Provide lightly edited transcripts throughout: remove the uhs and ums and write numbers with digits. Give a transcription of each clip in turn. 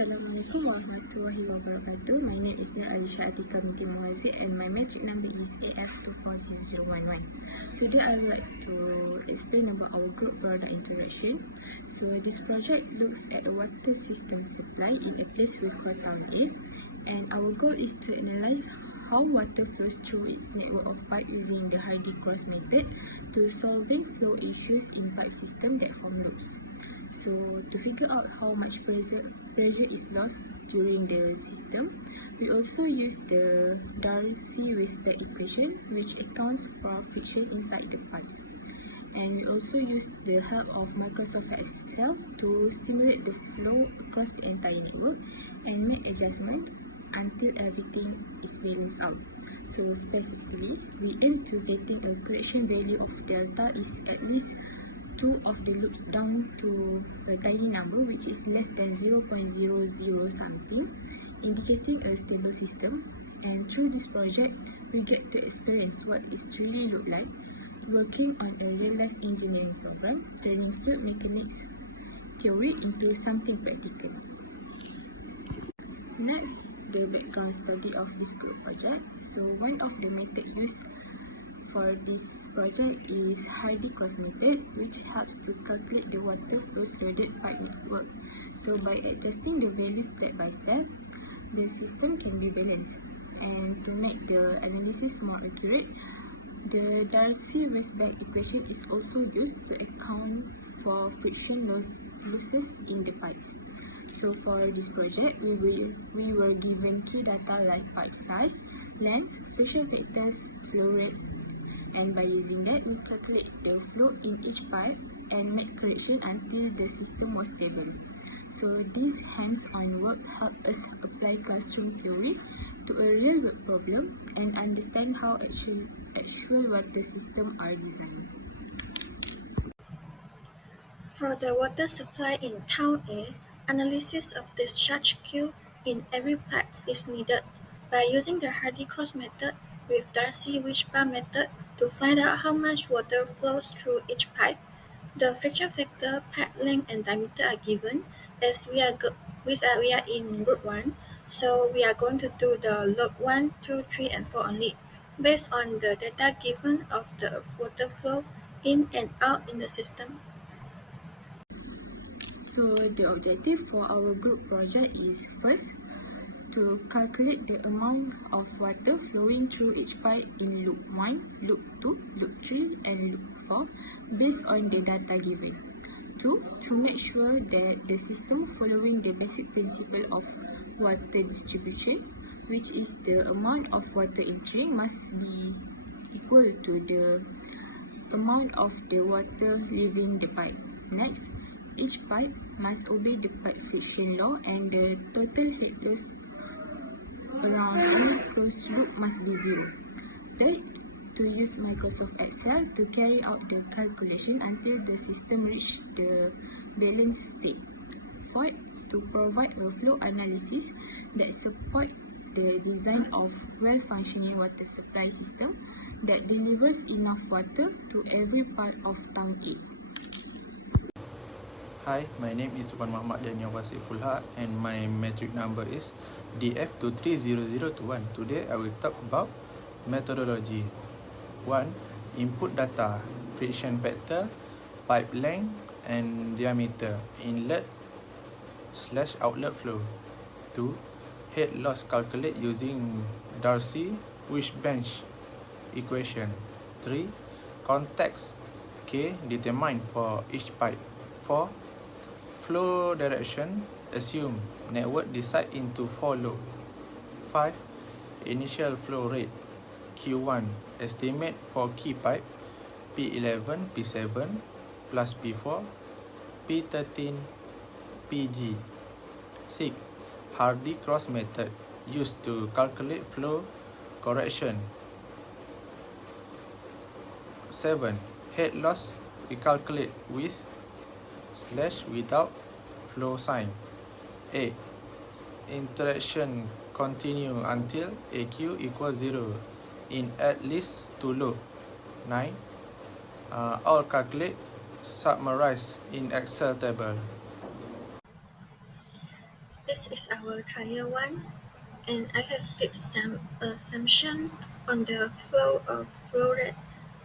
Assalamualaikum warahmatullahi wabarakatuh. My name is Nur Alisha Atika Binti Muazzez and my metric number is AF240011. Today I would like to explain about our group product interaction. So this project looks at a water system supply in a place we call Town A, and our goal is to analyze how water flows through its network of pipe using the Hardy-Cross method to solving flow issues in pipe system that form loops. So to figure out how much pressure is lost during the system, we also use the Darcy-Weisbach equation, which accounts for friction inside the pipes. And we also use the help of Microsoft Excel to stimulate the flow across the entire network and make adjustments until everything is balanced out. So specifically, we aim to getting a correction value of delta is at least 2 of the loops down to a tiny number which is less than 0.00 something, indicating a stable system. And through this project, we get to experience what it really look like working on a real-life engineering program, turning fluid mechanics theory into something practical. Next, the background study of this group project. So one of the methods used for this project is Hardy-Cross method, which helps to calculate the water flows loaded pipe network. So by adjusting the values step by step, the system can be balanced. And to make the analysis more accurate, the Darcy-Weisbach equation is also used to account for friction losses in the pipes. So for this project, we were given key data like pipe size, length, friction factors, flow rates, and by using that, we calculate the flow in each pipe and make correction until the system was stable. So this hands-on work helped us apply classroom theory to a real-world problem and understand how actual water systems are designed. For the water supply in Town A, analysis of discharge queue in every pipe is needed by using the Hardy-Cross method with Darcy-Weisbach method to find out how much water flows through each pipe. The friction factor, pipe length, and diameter are given as we are in group 1, so we are going to do the log 1, 2, 3, and 4 only, based on the data given of the water flow in and out in the system. So the objective for our group project is first, to calculate the amount of water flowing through each pipe in loop 1, loop 2, loop 3, and loop 4 based on the data given. 2. To make sure that the system following the basic principle of water distribution, which is the amount of water entering must be equal to the amount of the water leaving the pipe. Next, each pipe must obey the pipe friction law and the total head loss around any closed loop must be 0. Third, to use Microsoft Excel to carry out the calculation until the system reaches the balanced state. Fourth, to provide a flow analysis that support the design of well-functioning water supply system that delivers enough water to every part of Town A. Hi, my name is Wan Muhammad Daniel Wasiful Haq and my metric number is DF230021. Today I will talk about methodology. 1. Input data, friction factor, pipe length and diameter, inlet/outlet flow. 2. Head loss calculate using Darcy-Weisbach equation. 3. Context K determined for each pipe. 4. Flow direction, assume network decide into 4 loops. 5. Initial flow rate, Q1, estimate for key pipe, P11, P7, plus P4, P13, PG. 6. Hardy-Cross method, used to calculate flow correction. 7. Head loss, we calculate with / without flow sign. 8. Interaction continue until AQ equals 0 in at least 2 loops. 9. All calculate summarize in Excel table. The this is our trial one, and I have did some assumption on the flow of flow rate.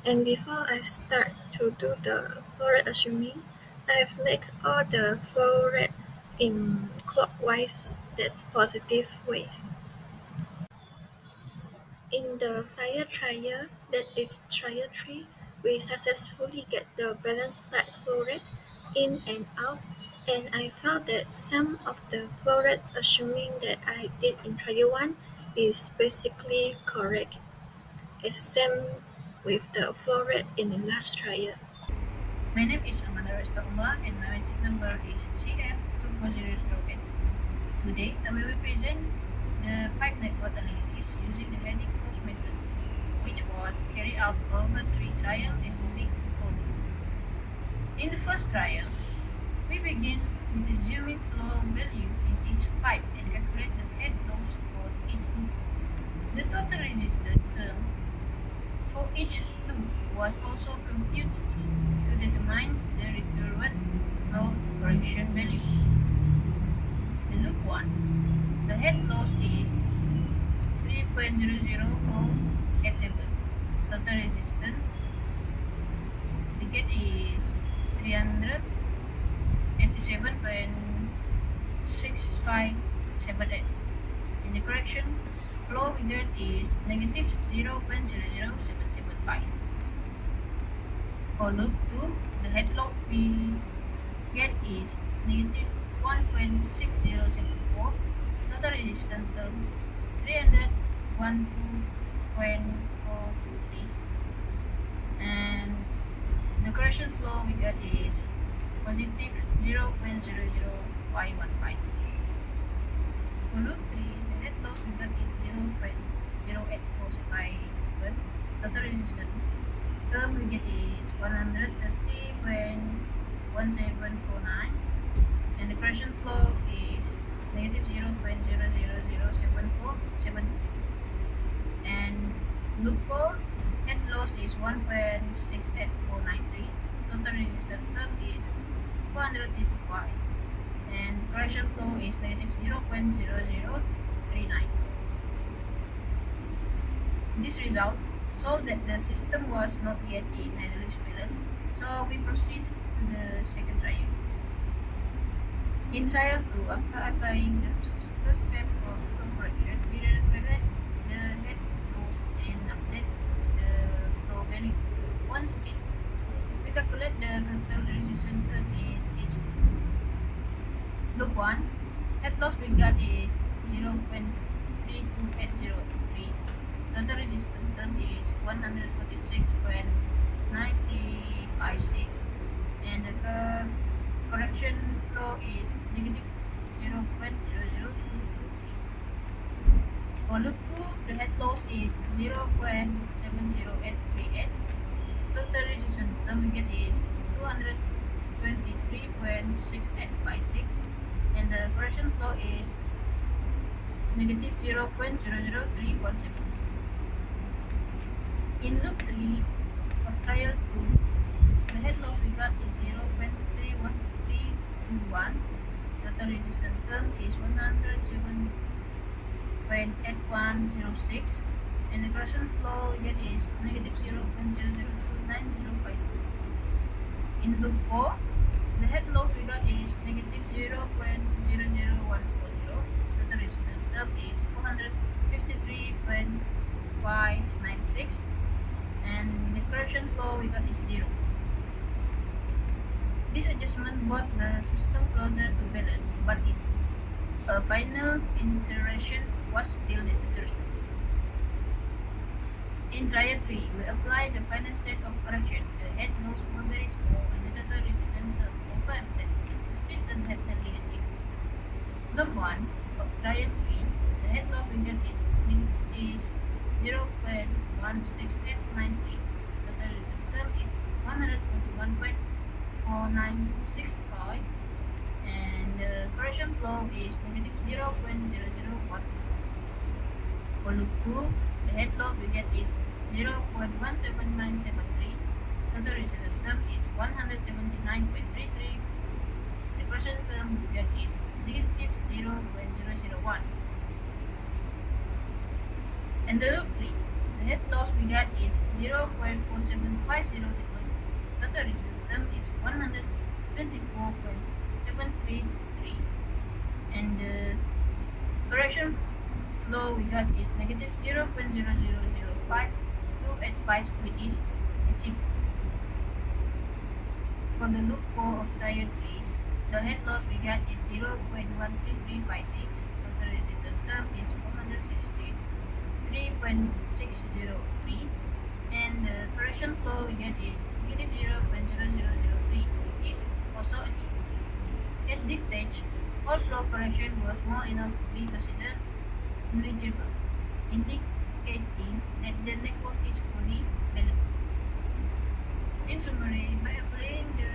And before I start to do the flow rate assuming, I have made all the flow rate in clockwise, that's positive ways. In the fire trial, that is trial 3, we successfully get the balanced pipe flow rate in and out, and I found that some of the flow rate assuming that I did in trial 1 is basically correct, except with the flow rate in the last trial. My name is Amanda Restokma and my magic number is CF24008. Today, I will present the pipe network analysis using the Hardy-Cross method, which was carried out over 3 trials involving 4 loops. In the first trial, we begin with the assuming flow value in each pipe and calculate the head loads for each loop. The total resistance term for each loop was also computed to determine the required flow correction value. In loop 1, the head loss is 3.0087. Total resistance we get is 387.6578. And the correction flow we get is negative 0.00775. For loop 2, the head loss we get is negative 1.6074. Total resistance term 312.450. And the correction flow we get is positive 0.00515. For loop 3, the head loss we get is 0.08457. Total resistance term we get is 130.1749. And the correction flow is negative 0.00074. And loop 4, head loss is 1.68493. Total resistance term is 485. And correction flow is negative 0.0039. This result showed that the system was not yet in idle experiment, so we proceed to the second trial. In trial 2, after applying the first step of flow correction, we calculate the head loss and update the flow value. Once again, we calculate the total resistance term in each loop 1. Head loss we got is 0.32803. Total resistance term is 146.956, and the correction flow is negative 0.0023. For loop 2, the head loss is 0.70838. Total resistance term we get is 223.6856, and the correction flow is negative 0.00317. In loop 3 of trial 2, the head loss we got is 0.31321. Total resistance term is 107.8106, and the correction flow we get is negative 0.002905. In loop 4, the head loss we got is negative 0.00140. Total resistance term is 453.596, and the correction flow we got is 0. This adjustment brought the system closer to balance, but a final iteration was still necessary. In trial 3, we applied the final set of correction. The head loss were very small, and the total resistance term overlapped. The system had nearly achieved. Loop 1 of trial 3, the head loss we get is 0.16893. Total resistance term is 121.496, and the correction flow is negative 0.001. For loop 2, the head loss we get is 0.17973. Total resistance term is 179.33. The correction term we get is negative 0.001. And the loop 3, the head loss we got is 0.4750 seconds. Total resistance is 124.733. And the correction flow we got is negative 0.0005285, which is achieved. For the loop 4 of tier 3, the head loss we got is 0.13356. Total resistance term is 463.603. And the correction flow we get is negative 0.0003, which is also achieved. At this stage, all flow correction was small enough to be considered negligible, indicating that the network is fully balanced. In summary, by applying the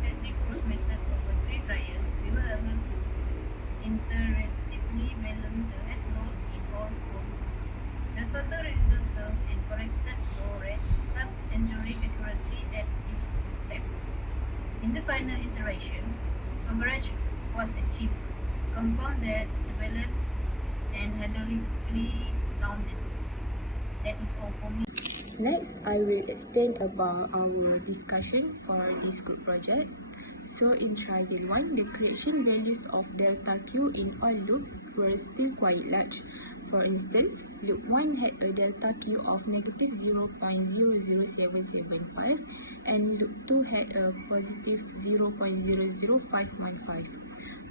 Hardy-Cross method over 3 trials, we were able to interactively balance the head loss in all flows, the total resistance term, and corrected flow rate, thus ensuring accuracy at each step. In the final iteration, coverage was achieved, confirmed that the balance and hydraulically sounded. That is all for me. Next, I will explain about our discussion for this group project. So in trial 1, the correction values of delta Q in all loops were still quite large. For instance, loop 1 had a delta Q of negative 0.00775 and loop 2 had a positive 0.00515.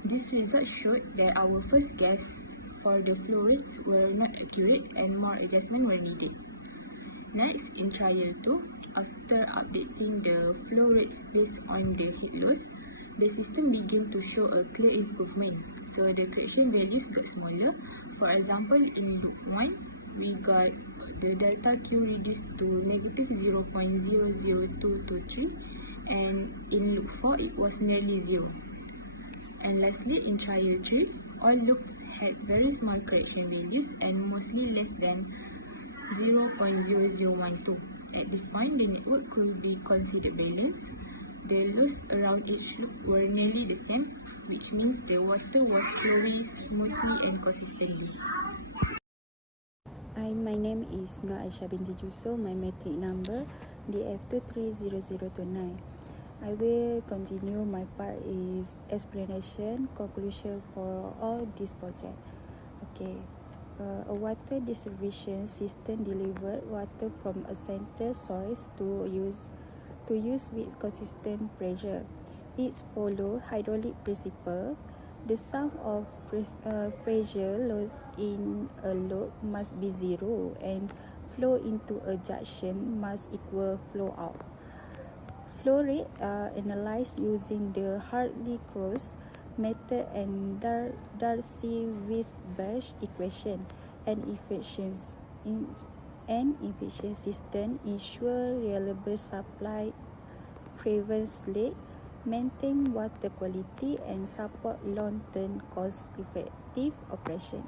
This result showed that our first guess for the flow rates were not accurate and more adjustments were needed. Next, in trial 2, after updating the flow rates based on the head loss, the system began to show a clear improvement. So the correction values got smaller. For example, in loop 1, we got the delta Q reduced to negative 0.00223, and in loop 4, it was nearly 0. And lastly, in trial 3, all loops had very small correction values and mostly less than 0.0012. At this point, the network could be considered balanced. The loss around each loop were nearly the same, which means the water was flowing smoothly and consistently. Hi, my name is Nur Aisyah binti Juso. My metric number DF230029. I will continue my part is explanation, conclusion for all this project. Okay. A water distribution system delivered water from a center source to use with consistent pressure. It follows hydraulic principle. The sum of pressure loss in a loop must be zero and flow into a junction must equal flow out. Flow rate are analyzed using the Hardy-Cross method and Darcy-Weisbach equation. An efficient system ensure reliable supply, prevents leak, maintain water quality, and support long-term cost-effective operation.